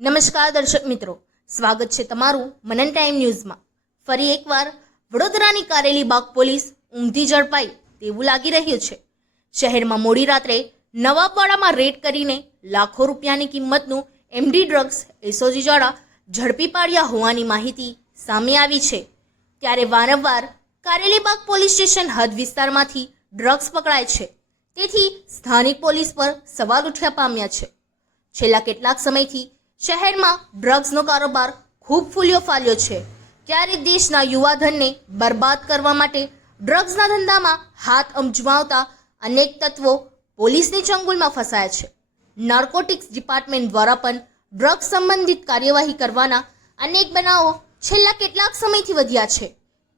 નમસ્કાર દર્શક મિત્રો, સ્વાગત છે તમારું મનન ટાઈમ ન્યૂઝમાં। ફરી એકવાર વડોદરાની કારેલીબાગ પોલીસ ઊંઘતી ઝડપાઈ તેવું લાગી રહ્યું છે। શહેરમાં મોડી રાત્રે નવાબવાડામાં રેડ કરીને લાખો રૂપિયાની કિંમતનું એમડી ડ્રગ્સ એસઓજી દ્વારા ઝડપી પાડ્યા હોવાની માહિતી સામે આવી છે। ત્યારે વારંવાર કારેલીબાગ પોલીસ સ્ટેશન હદ વિસ્તારમાંથી ડ્રગ્સ પકડાય છે, તેથી સ્થાનિક પોલીસ પર સવાલ ઉઠ્યા પામ્યા છે। છેલ્લા કેટલાક સમયથી શહેરમાં ડ્રગ્સનો કારોબાર ખૂબ ફૂલ્યો ફાલ્યો છે, ત્યારે દેશના યુવાધનને બરબાદ કરવા માટે ડ્રગ્સના ધંધામાં હાથ અજમાવતા અનેક તત્વો પોલીસની ચંગુલમાં ફસાયા છે। નાર્કોટિક્સ ડિપાર્ટમેન્ટ દ્વારા પણ ડ્રગ્સ સંબંધિત કાર્યવાહી કરવાના અનેક બનાવો છેલ્લા કેટલાક સમયથી વધ્યા છે।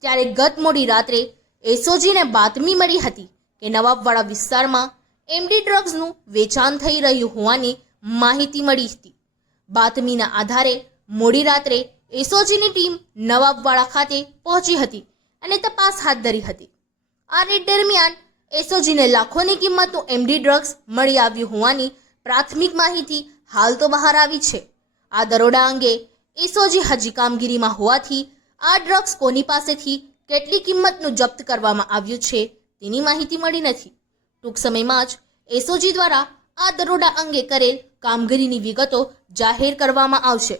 ત્યારે ગત મોડી રાત્રે એસઓજીને બાતમી મળી હતી કે નવાબવાડા વિસ્તારમાં એમડી ડ્રગ્સનું વેચાણ થઈ રહ્યું હોવાની માહિતી મળી હતી। બાતમીના આધારે મોડી રાત્રે એસઓજીની ટીમ નવાબવાડા ખાતે પહોંચી હતી અને તપાસ હાથ ધરી હતી। આ રેડ દરમિયાન એસઓજીને લાખોની કિંમતનું એમડી ડ્રગ્સ મળી આવ્યું હોવાની પ્રાથમિક માહિતી હાલ તો બહાર આવી છે। આ દરોડા અંગે એસઓજી હજી કામગીરીમાં હોવાથી આ ડ્રગ્સ કોની પાસેથી કેટલી કિંમતનું જપ્ત કરવામાં આવ્યું છે તેની માહિતી મળી નથી। ટૂંક સમયમાં જ એસઓજી દ્વારા આ દરોડા અંગે કરેલ કામગીરીની વિગતો જાહેર કરવામાં આવશે।